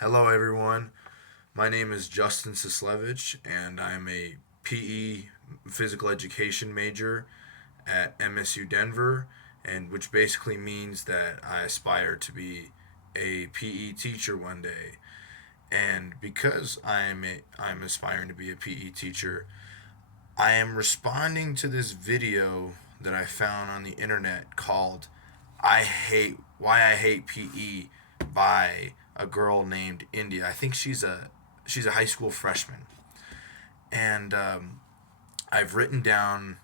Hello, everyone. My name is Justin Sislevich, and I am a PE physical education major at MSU Denver, and which basically means that I aspire to be a PE teacher one day. And because I'm aspiring to be a PE teacher, I am responding to this video that I found on the internet called "I Hate Why I Hate PE" by a girl named India. I think she's a high school freshman, and I've written down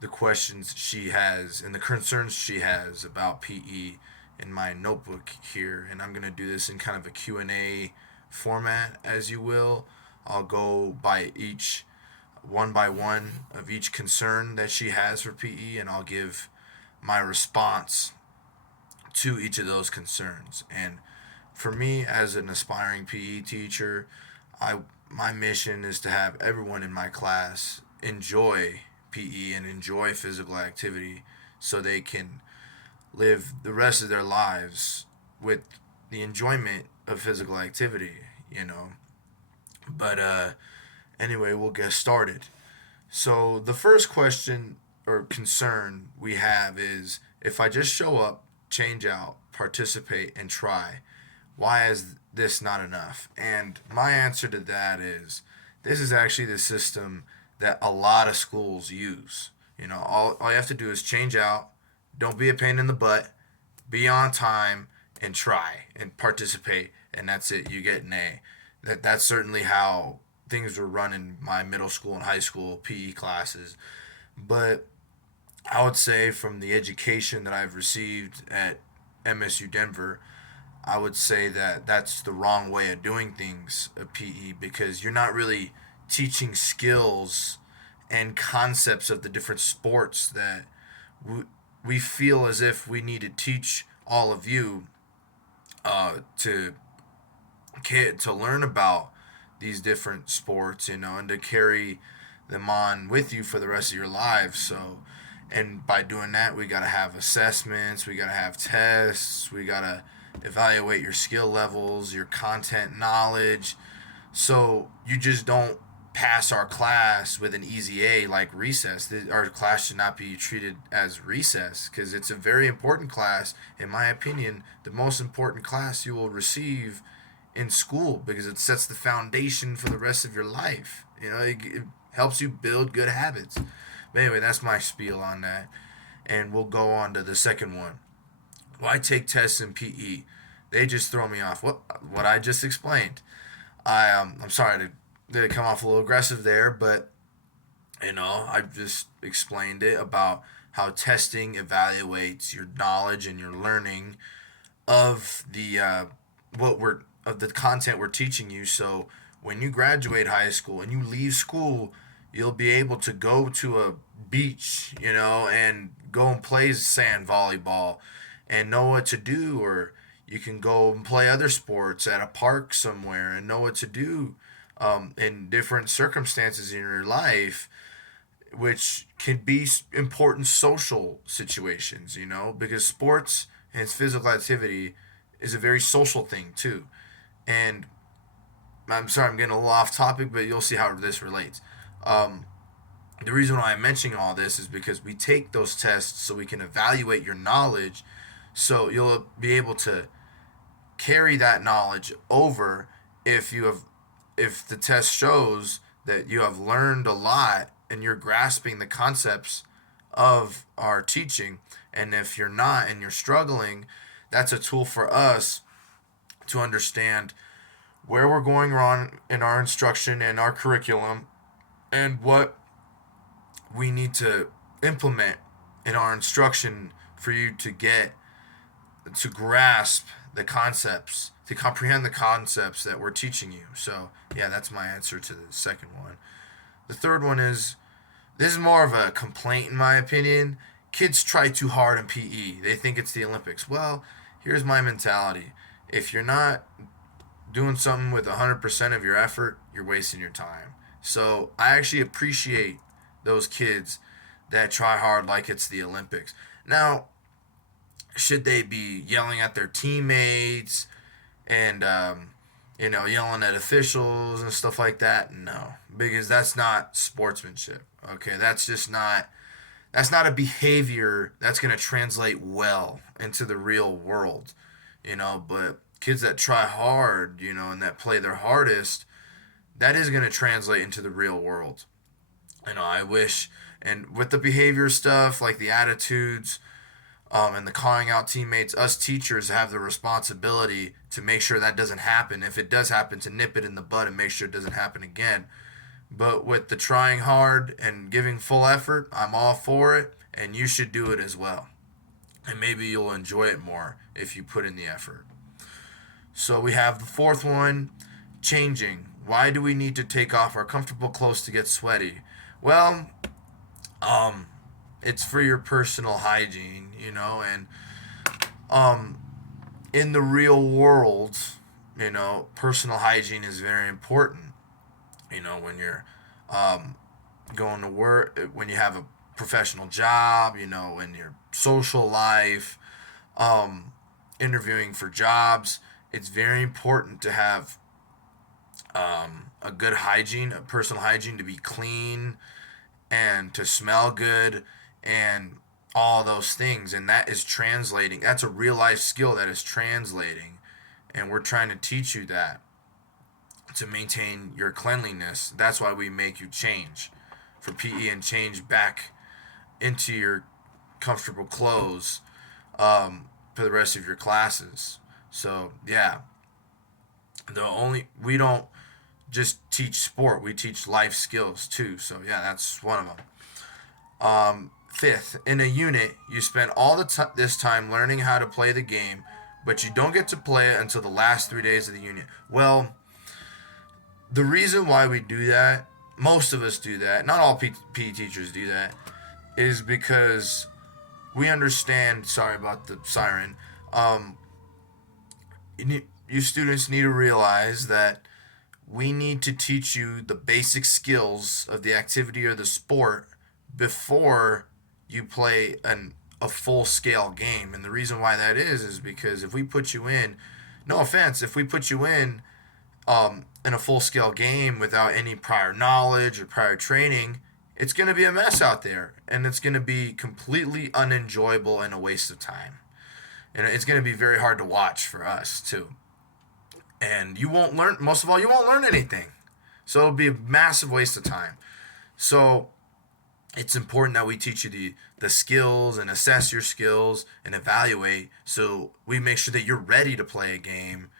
the questions she has and the concerns she has about PE in my notebook here, and I'm gonna do this in kind of a Q&A format, as you will. I'll go by each one by one of each concern that she has for PE, and I'll give my response to each of those concerns. And for me, as an aspiring PE teacher, I my mission is to have everyone in my class enjoy PE and enjoy physical activity, so they can live the rest of their lives with the enjoyment of physical activity. You know. But anyway, we'll get started. So the first question or concern we have is, if I just show up, change out, participate, and try, why is this not enough? And my answer to that is, this is actually the system that a lot of schools use. All you have to do is change out, don't be a pain in the butt, be on time, and try and participate, and that's it. You get an A. That's certainly how things were run in my middle school and high school PE classes. But I would say, from the education that I've received at MSU Denver, I would say that that's the wrong way of doing things at PE, because you're not really teaching skills and concepts of the different sports that we feel as if we need to teach all of you to to learn about these different sports, and to carry them on with you for the rest of your lives. So, and by doing that, we got to have assessments, we got to have tests, we got to evaluate your skill levels, your content knowledge. So you just don't pass our class with an easy A like recess. Our class should not be treated as recess, because it's a very important class. In my opinion, the most important class you will receive in school, because it sets the foundation for the rest of your life. It helps you build good habits. But anyway, that's my spiel on that. And we'll go on to the second one. Why take tests in PE? They just throw me off. What I just explained. I'm sorry to come off a little aggressive there, but I just explained it about how testing evaluates your knowledge and your learning of the content we're teaching you. So when you graduate high school and you leave school, you'll be able to go to a beach, and go and play sand volleyball and know what to do, or you can go and play other sports at a park somewhere and know what to do in different circumstances in your life, which can be important social situations, because sports and physical activity is a very social thing too. And I'm sorry, I'm getting a little off topic, but you'll see how this relates. Um, the reason why I'm mentioning all this is because we take those tests so we can evaluate your knowledge, so you'll be able to carry that knowledge over if the test shows that you have learned a lot and you're grasping the concepts of our teaching. And if you're not and you're struggling, that's a tool for us to understand where we're going wrong in our instruction and our curriculum, and what we need to implement in our instruction for you to grasp the concepts, to comprehend the concepts that we're teaching you. So, yeah, that's my answer to the second one. The third one is, this is more of a complaint in my opinion. Kids try too hard in PE. They think it's the Olympics. Well, here's my mentality. If you're not doing something with 100% of your effort, you're wasting your time. So I actually appreciate those kids that try hard like it's the Olympics. Now, should they be yelling at their teammates and yelling at officials and stuff like that. No, because that's not sportsmanship. Okay, that's not a behavior that's going to translate well into the real world. But kids that try hard, and that play their hardest, that is going to translate into the real world. I wish, and with the behavior stuff, like the attitudes, and the calling out teammates, us teachers have the responsibility to make sure that doesn't happen. If it does happen, to nip it in the bud and make sure it doesn't happen again. But with the trying hard and giving full effort, I'm all for it, and you should do it as well. And maybe you'll enjoy it more if you put in the effort. So we have the fourth one, changing. Why do we need to take off our comfortable clothes to get sweaty? Well, it's for your personal hygiene, and in the real world, personal hygiene is very important. When you're going to work, when you have a professional job, in your social life, interviewing for jobs, it's very important to have a good hygiene, a personal hygiene, to be clean and to smell good and all those things. And that is translating. That's a real life skill that is translating. And we're trying to teach you that to maintain your cleanliness. That's why we make you change for PE and change back into your comfortable clothes for the rest of your classes. So yeah, we don't just teach sport, we teach life skills too. So yeah, that's one of them. Fifth, in a unit, you spend all this time learning how to play the game, but you don't get to play it until the last 3 days of the unit. Well, the reason why we do that, most of us do that, not all PE teachers do that, is because we understand. Sorry about the siren. You students need to realize that we need to teach you the basic skills of the activity or the sport before you play a full scale game. And the reason why that is because if we put you in, no offense, if we put you in a full scale game without any prior knowledge or prior training, it's going to be a mess out there, and it's going to be completely unenjoyable and a waste of time. And it's going to be very hard to watch for us too. And you won't learn, most of all, you won't learn anything. So it'll be a massive waste of time. So it's important that we teach you the skills and assess your skills and evaluate, so we make sure that you're ready to play a game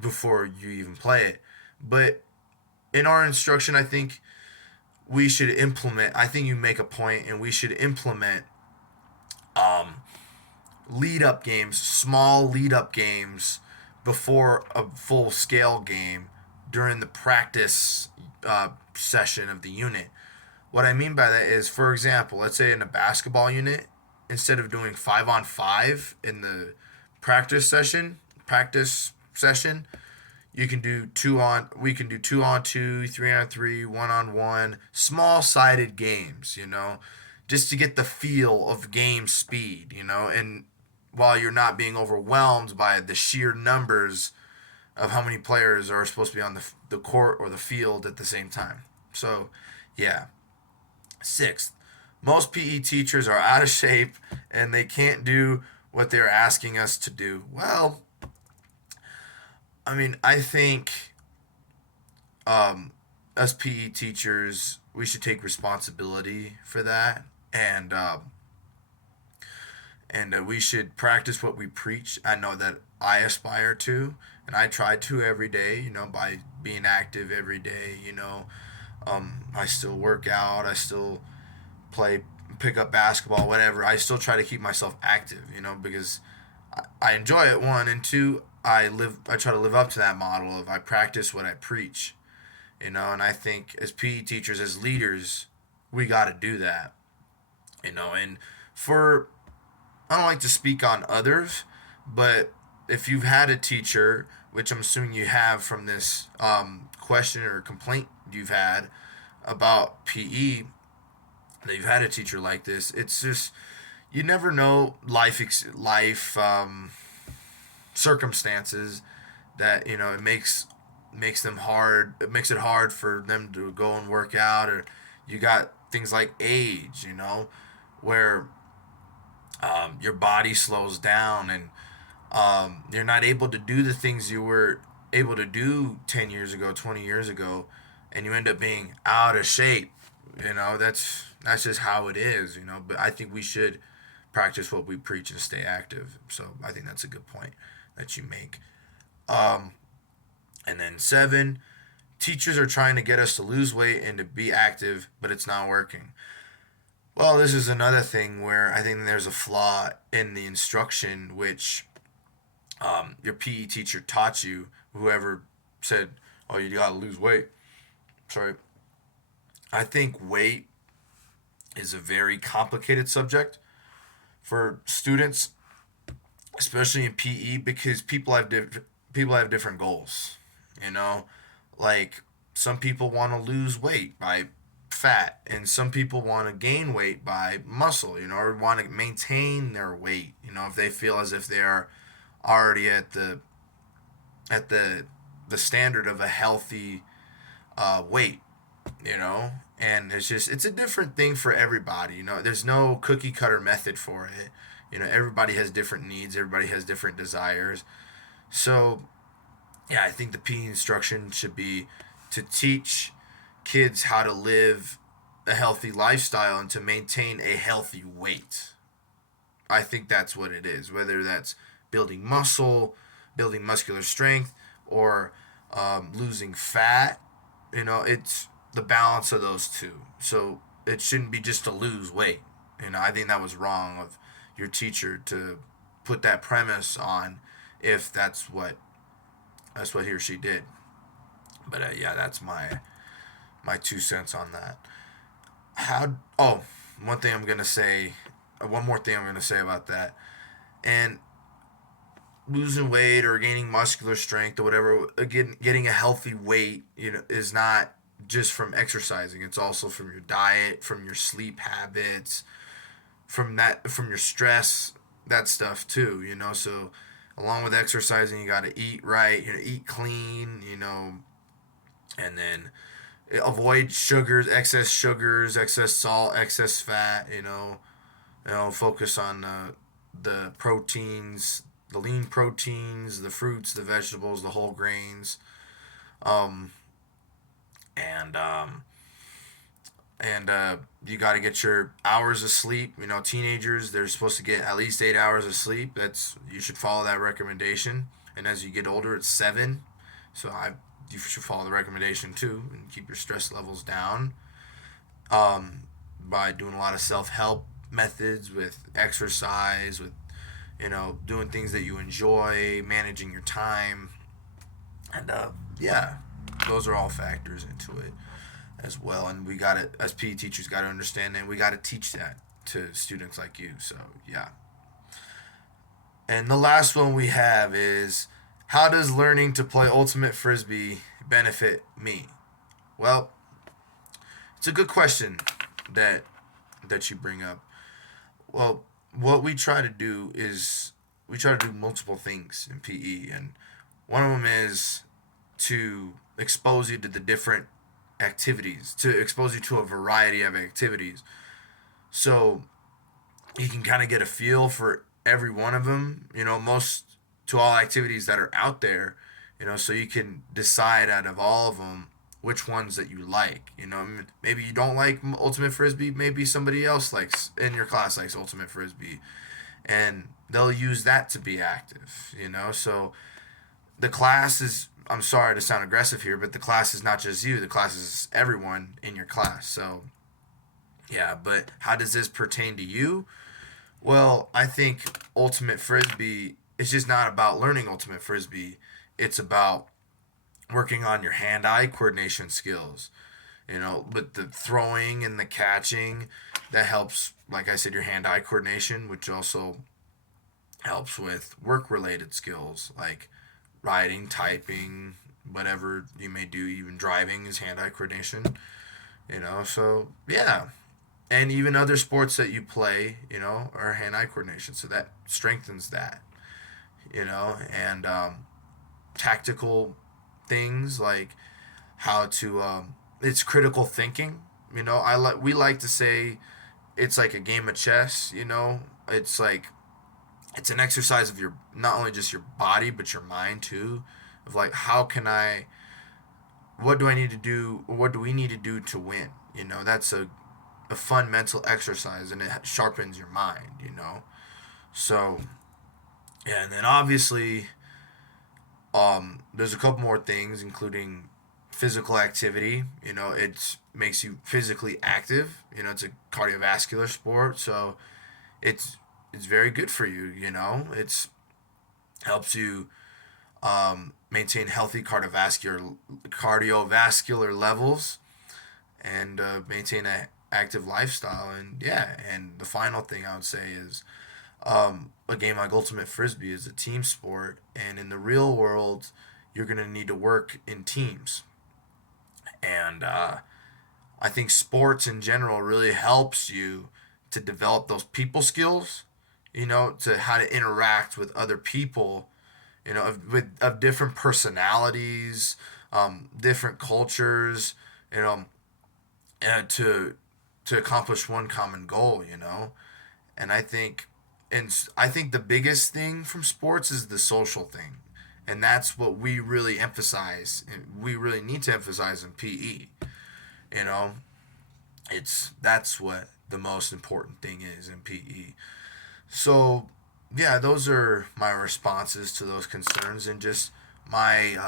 before you even play it. But in our instruction, I think you make a point, and we should implement lead up games, small lead up games before a full scale game during the practice session of the unit. What I mean by that is, for example, let's say in a basketball unit, instead of doing 5-on-5 in the practice session, you can do we can do 2-on-2, 3-on-3, 1-on-1, small sided games, just to get the feel of game speed, and while you're not being overwhelmed by the sheer numbers of how many players are supposed to be on the court or the field at the same time. So, yeah. Sixth, most PE teachers are out of shape and they can't do what they're asking us to do. Well, I think us PE teachers, we should take responsibility for that, and we should practice what we preach. I know that I aspire to, and I try to every day, by being active every day, I still work out, I still pick up basketball, whatever. I still try to keep myself active, because I enjoy it, one, and two, I try to live up to that model of I practice what I preach, and I think as PE teachers, as leaders, we got to do that, and I don't like to speak on others, but if you've had a teacher, which I'm assuming you have from this question or complaint you've had about PE, that you've had a teacher like this, it's just, you never know life circumstances that it makes them hard. It makes it hard for them to go and work out. Or you got things like age, where your body slows down, and you're not able to do the things you were able to do 10 years ago, 20 years ago, and you end up being out of shape. That's just how it is. But I think we should practice what we preach and stay active. So I think that's a good point that you make. And then 7, teachers are trying to get us to lose weight and to be active, but it's not working. Well, this is another thing where I think there's a flaw in the instruction, which your PE teacher taught you, whoever said, "Oh, you gotta lose weight." Sorry. I think weight is a very complicated subject for students, especially in PE, because people have different goals. You know, like some people want to lose weight by fat, and some people want to gain weight by muscle. Or want to maintain their weight. If they feel as if they are already at the standard of a healthy weight. And it's a different thing for everybody. There's no cookie cutter method for it. Everybody has different needs, everybody has different desires. So yeah, I think the PE instruction should be to teach kids how to live a healthy lifestyle and to maintain a healthy weight. I think that's what it is, whether that's building muscle, building muscular strength, or losing fat. It's the balance of those two. So it shouldn't be just to lose weight. I think that was wrong of your teacher to put that premise on, if that's what he or she did. But yeah, that's my 2 cents on that. How? Oh, one thing I'm gonna say. One more thing I'm gonna say about that. And losing weight or gaining muscular strength or whatever, again, getting a healthy weight, is not just from exercising. It's also from your diet, from your sleep habits, from your stress, that stuff too. So along with exercising, you got to eat right, eat clean, and then avoid sugars, excess salt, excess fat. Focus on the proteins, the lean proteins, the fruits, the vegetables, the whole grains, um, and you got to get your hours of sleep. Teenagers, they're supposed to get at least 8 hours of sleep. You should follow that recommendation. And as you get older, it's 7. So you should follow the recommendation too and keep your stress levels down. By doing a lot of self-help methods with exercise, with doing things that you enjoy, managing your time, and yeah, those are all factors into it as well. And we got to, as PE teachers, got to understand that we got to teach that to students like you. So yeah. And the last one we have is, how does learning to play ultimate frisbee benefit me? Well, it's a good question that you bring up. Well, what we try to do is we try to do multiple things in PE, and one of them is to expose you to the different activities, to expose you to a variety of activities, so you can kind of get a feel for every one of them. Most to all activities that are out there. So you can decide out of all of them which ones that you like. Maybe you don't like ultimate frisbee. Maybe somebody else likes in your class likes ultimate frisbee, and they'll use that to be active. So the class is. I'm sorry to sound aggressive here, but the class is not just you. The class is everyone in your class. So yeah, but how does this pertain to you? Well, I think ultimate frisbee is just not about learning ultimate frisbee. It's about working on your hand-eye coordination skills. With the throwing and the catching, that helps, like I said, your hand-eye coordination, which also helps with work-related skills like writing, typing, whatever you may do. Even driving is hand-eye coordination. So yeah. And even other sports that you play, are hand-eye coordination. So that strengthens that, and tactical things, like how to it's critical thinking. We like to say it's like a game of chess. It's like it's an exercise of your, not only just your body but your mind too, of like, how can I, what do I need to do, what do we need to do to win. That's a fun mental exercise, and it sharpens your mind. So yeah, and then obviously there's a couple more things, including physical activity. It makes you physically active. It's a cardiovascular sport, so it's it's very good for you. It's helps you maintain healthy cardiovascular levels, and maintain a active lifestyle. And yeah, and the final thing I would say is a game like Ultimate Frisbee is a team sport, and in the real world, you're gonna need to work in teams. And I think sports in general really helps you to develop those people skills, to how to interact with other people, of different personalities, different cultures, you know, and to accomplish one common goal. And I think the biggest thing from sports is the social thing, and that's what we really emphasize, and we really need to emphasize in PE. You know, that's what the most important thing is in PE. So, yeah, those are my responses to those concerns, and just my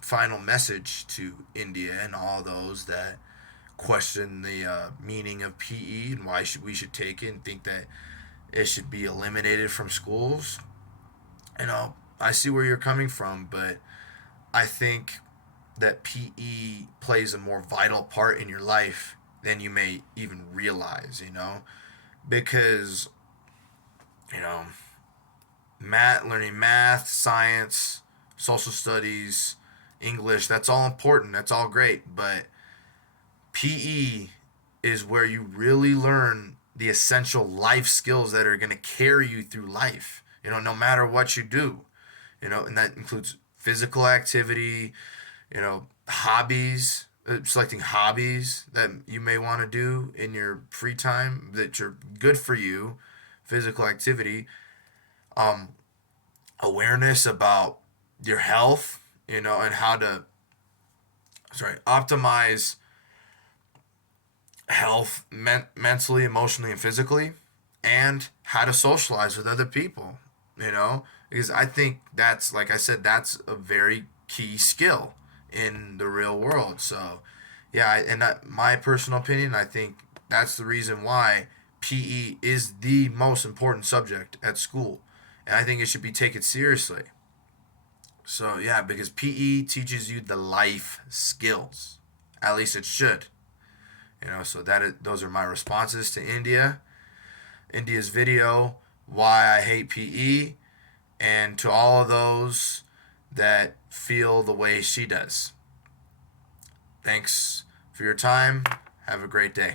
final message to India and all those that question the meaning of PE and why we should take it and think that it should be eliminated from schools. I see where you're coming from, but I think that PE plays a more vital part in your life than you may even realize. Because, you know, learning math, science, social studies, English, that's all important. That's all great. But PE is where you really learn the essential life skills that are going to carry you through life, no matter what you do, and that includes physical activity, hobbies, selecting hobbies that you may want to do in your free time that are good for you, physical activity, um, awareness about your health, and how to, optimize health mentally, emotionally, and physically, and how to socialize with other people, because I think that's, like I said, that's a very key skill in the real world. So, yeah, and that, my personal opinion, I think that's the reason why PE is the most important subject at school, and I think it should be taken seriously. So, yeah, because PE teaches you the life skills. At least it should. So those are my responses to India's video, why I hate PE, and to all of those that feel the way she does. Thanks for your time. Have a great day.